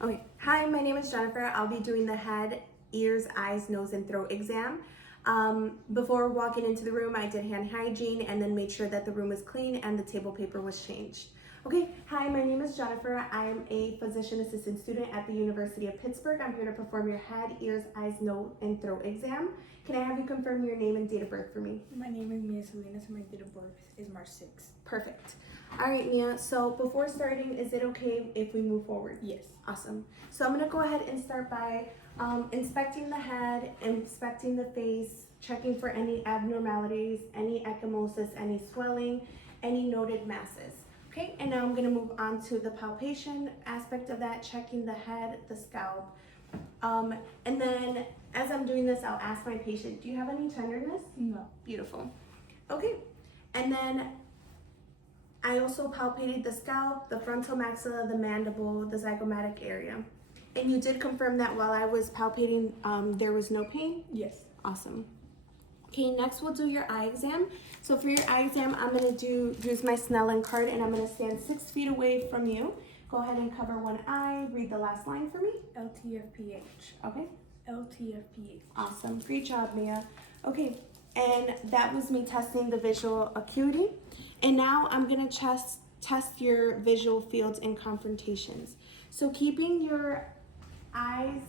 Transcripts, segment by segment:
Okay, hi, my name is Jennifer. I'll be doing the head, ears, eyes, nose, and throat exam. Before walking into the room, I did hand hygiene and then made sure that the room was clean and the table paper was changed. Okay, hi, my name is Jennifer. I am a physician assistant student at the University of Pittsburgh. I'm here to perform your head, ears, eyes, nose, and throat exam. Can I have you confirm your name and date of birth for me? My name is Mia Salinas and my date of birth is March 6th. Perfect. All right, Mia, so before starting, is it okay if we move forward? Yes. Awesome. So I'm gonna go ahead and start by inspecting the head, inspecting the face, checking for any abnormalities, any ecchymosis, any swelling, any noted masses. Okay, and now I'm gonna move on to the palpation aspect of that, checking the head, the scalp. And then as I'm doing this, I'll ask my patient, do you have any tenderness? No. Beautiful. Okay, and then I also palpated the scalp, the frontal maxilla, the mandible, the zygomatic area. And you did confirm that while I was palpating, there was no pain? Yes. Awesome. Okay, next we'll do your eye exam. So for your eye exam, I'm gonna use my Snellen card and I'm gonna stand 6 feet away from you. Go ahead and cover one eye, read the last line for me. LTFPH. Okay. LTFPH. Awesome, great job, Mia. Okay, and that was me testing the visual acuity. And now I'm gonna test your visual fields and confrontations. So keeping your eyes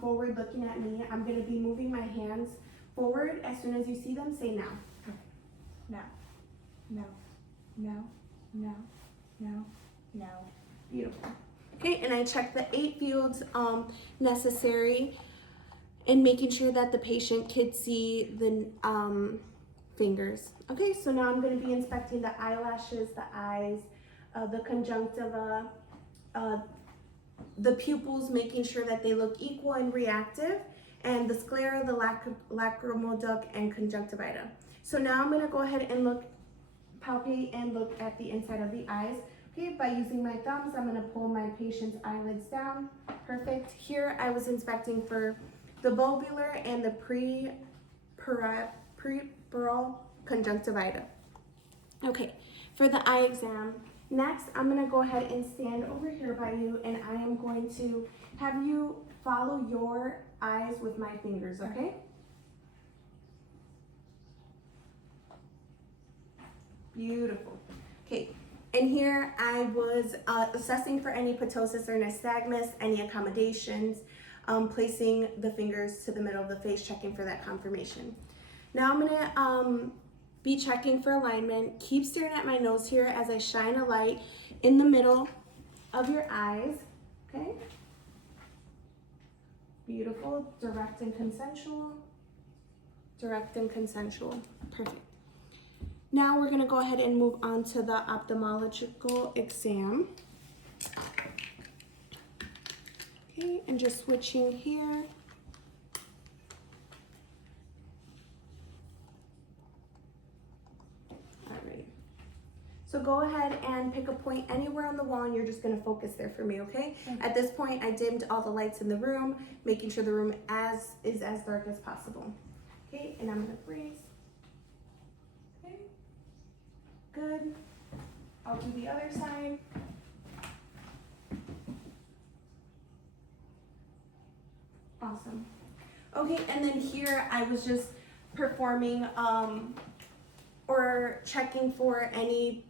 forward looking at me, I'm gonna be moving my hands forward. As soon as you see them, say now. Okay. Now. Now. Now. Now. Now. Now. Beautiful. Okay, and I check the 8 fields necessary in making sure that the patient could see the fingers. Okay, so now I'm going to be inspecting the eyelashes, the eyes, the conjunctiva, the pupils, making sure that they look equal and reactive, and the sclera, the lacrimal duct, and conjunctiva. So now I'm going to go ahead and palpate and look at the inside of the eyes. Okay, by using my thumbs, I'm going to pull my patient's eyelids down. Perfect. Here I was inspecting for the bulbular and the prepural conjunctiva. Okay, for the eye exam, next I'm going to go ahead and stand over here by you and I am going to have you follow your eyes with my fingers, okay? Beautiful. Okay, and here I was assessing for any ptosis or nystagmus, any accommodations, placing the fingers to the middle of the face, checking for that confirmation. Now I'm gonna be checking for alignment. Keep staring at my nose here as I shine a light in the middle of your eyes, okay? Beautiful, direct and consensual, direct and consensual, perfect. Now we're gonna go ahead and move on to the ophthalmological exam. Okay, and just switching here. Alright. So go ahead and pick a point anywhere on the wall and you're just gonna focus there for me, okay? At this point, I dimmed all the lights in the room, making sure the room is as dark as possible. Okay, and I'm gonna freeze. Okay, good. I'll do the other side. Awesome. Okay, and then here I was just performing or checking for any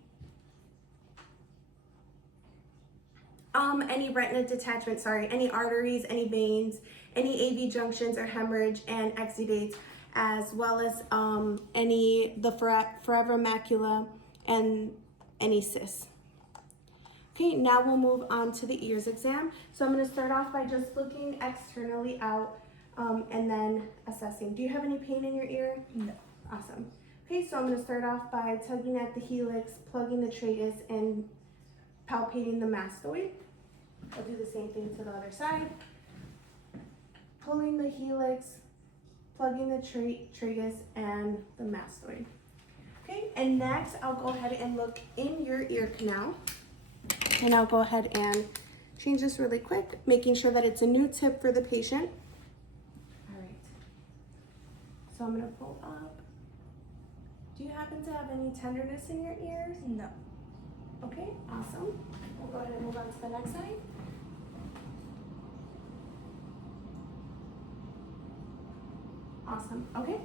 retina detachment, any arteries, any veins, any AV junctions or hemorrhage and exudates, as well as the forever macula and any cysts. Okay, now we'll move on to the ears exam. So I'm going to start off by just looking externally out and then assessing. Do you have any pain in your ear? No. Awesome. Okay, so I'm going to start off by tugging at the helix, plugging the tragus, and palpating the mastoid. I'll do the same thing to the other side. Pulling the helix, plugging the tragus, and the mastoid. Okay, and next I'll go ahead and look in your ear canal. And I'll go ahead and change this really quick, making sure that it's a new tip for the patient. All right. So I'm gonna pull up. Do you happen to have any tenderness in your ears? No. Okay, awesome. We'll go ahead and move on to the next side. Awesome, okay.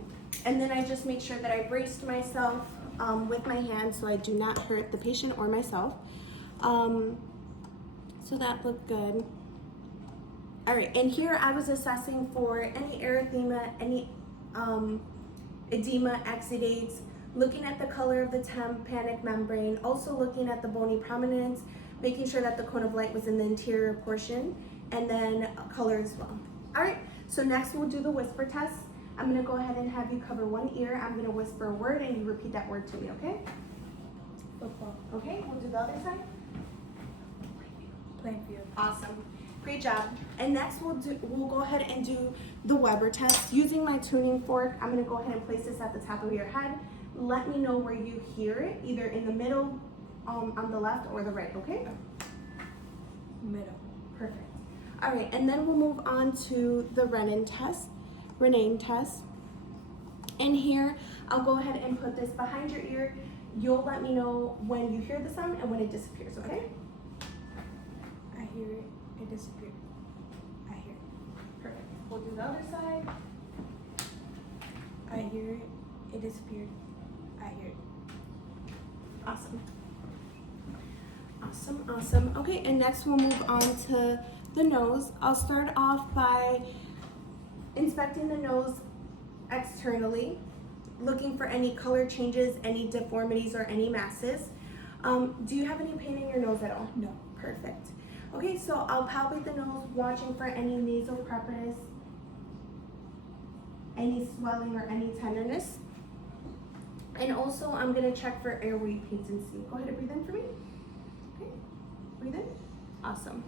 And then I just make sure that I braced myself with my hand so I do not hurt the patient or myself. So that looked good. All right, and here I was assessing for any erythema, any edema, exudates, looking at the color of the tympanic membrane, also looking at the bony prominence, making sure that the cone of light was in the interior portion, and then color as well. All right, so next we'll do the whisper test. I'm gonna go ahead and have you cover one ear. I'm gonna whisper a word and you repeat that word to me, okay? Football. Okay, we'll do the other side. Playing field. Awesome, great job. And next we'll go ahead and do the Weber test. Using my tuning fork, I'm gonna go ahead and place this at the top of your head. Let me know where you hear it, either in the middle, on the left or the right, okay? Middle. Perfect. All right, and then we'll move on to the Renan test. And here, I'll go ahead and put this behind your ear. You'll let me know when you hear the sound and when it disappears, okay? I hear it. It disappeared. I hear it. Perfect. We'll do the other side. I hear it. It disappeared. I hear it. Awesome. Awesome, awesome. Okay, and next we'll move on to the nose. I'll start off by inspecting the nose externally, looking for any color changes, any deformities, or any masses. Do you have any pain in your nose at all? No. Perfect. Okay, so I'll palpate the nose, watching for any nasal crepitus, any swelling, or any tenderness. And also, I'm gonna check for airway patency. Go ahead and breathe in for me. Okay, breathe in. Awesome.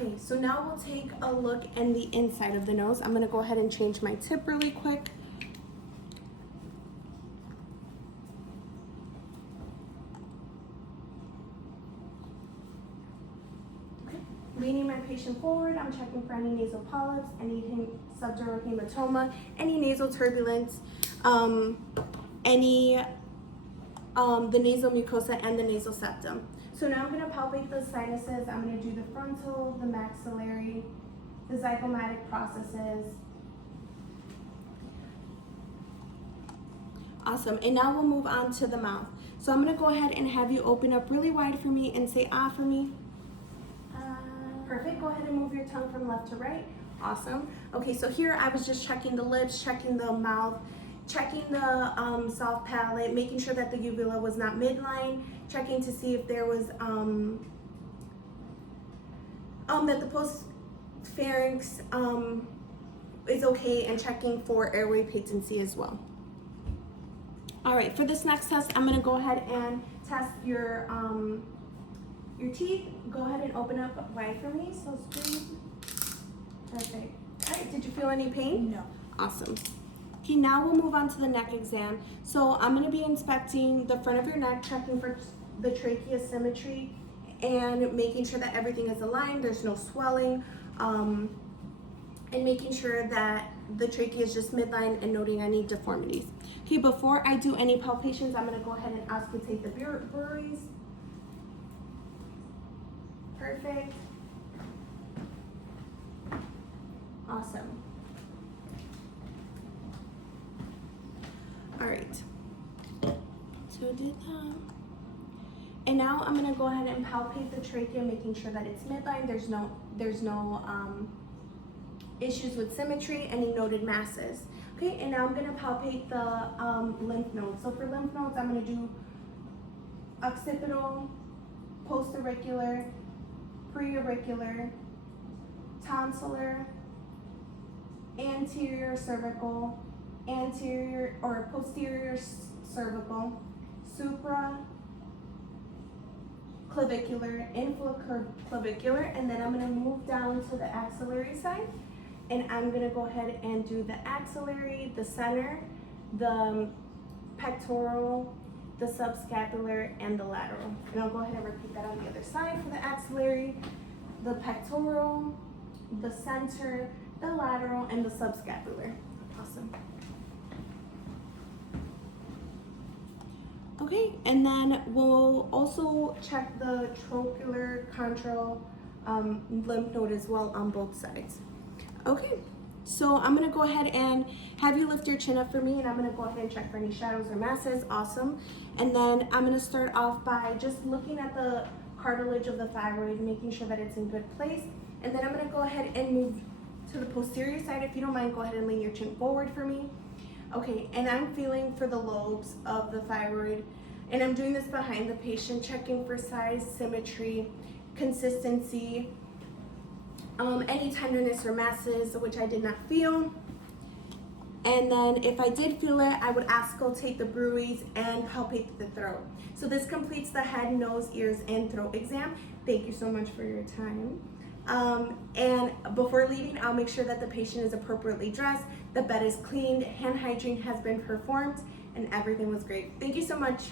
Okay, so now we'll take a look in the inside of the nose. I'm gonna go ahead and change my tip really quick. Okay. Leaning my patient forward, I'm checking for any nasal polyps, any subdural hematoma, any nasal turbulence, the nasal mucosa and the nasal septum. So now I'm going to palpate the sinuses. I'm going to do the frontal, the maxillary, the zygomatic processes. Awesome. And now we'll move on to the mouth. So I'm going to go ahead and have you open up really wide for me and say ah for me. Perfect. Go ahead and move your tongue from left to right. Awesome. Okay, so here I was just checking the lips, checking the mouth, checking the soft palate, making sure that the uvula was not midline, checking to see if there was that the post-pharynx is okay, and checking for airway patency as well. All right, for this next test, I'm gonna go ahead and test your teeth. Go ahead and open up wide for me, so squeeze. Perfect. All right, did you feel any pain? No. Awesome. Okay, now we'll move on to the neck exam. So I'm going to be inspecting the front of your neck, checking for the trachea symmetry and making sure that everything is aligned, there's no swelling, and making sure that the trachea is just midline and noting any deformities. Okay, before I do any palpations, I'm going to go ahead and auscultate the breweries. Perfect. Awesome. All right, so did that. And now I'm gonna go ahead and palpate the trachea, making sure that it's midline. There's no issues with symmetry, any noted masses. Okay, and now I'm gonna palpate the lymph nodes. So for lymph nodes, I'm gonna do occipital, post-auricular, pre-auricular, tonsillar, anterior cervical, anterior or posterior cervical, supra clavicular, infraclavicular, and then I'm going to move down to the axillary side, and I'm going to go ahead and do the axillary, the center, the pectoral, the subscapular, and the lateral. And I'll go ahead and repeat that on the other side for the axillary, the pectoral, the center, the lateral, and the subscapular. Awesome. Okay, and then we'll also check the trochlear contral lymph node as well on both sides. Okay, So I'm gonna go ahead and have you lift your chin up for me, and I'm gonna go ahead and check for any shadows or masses. Awesome. And then I'm gonna start off by just looking at the cartilage of the thyroid, making sure that it's in good place. And then I'm gonna go ahead and move to the posterior side. If you don't mind, go ahead and lean your chin forward for me. Okay, and I'm feeling for the lobes of the thyroid, and I'm doing this behind the patient, checking for size, symmetry, consistency, any tenderness or masses, which I did not feel. And then if I did feel it, I would auscultate the bruits and palpate the throat. So this completes the head, nose, ears, and throat exam. Thank you so much for your time. And before leaving, I'll make sure that the patient is appropriately dressed, the bed is cleaned, hand hygiene has been performed, and everything was great. Thank you so much.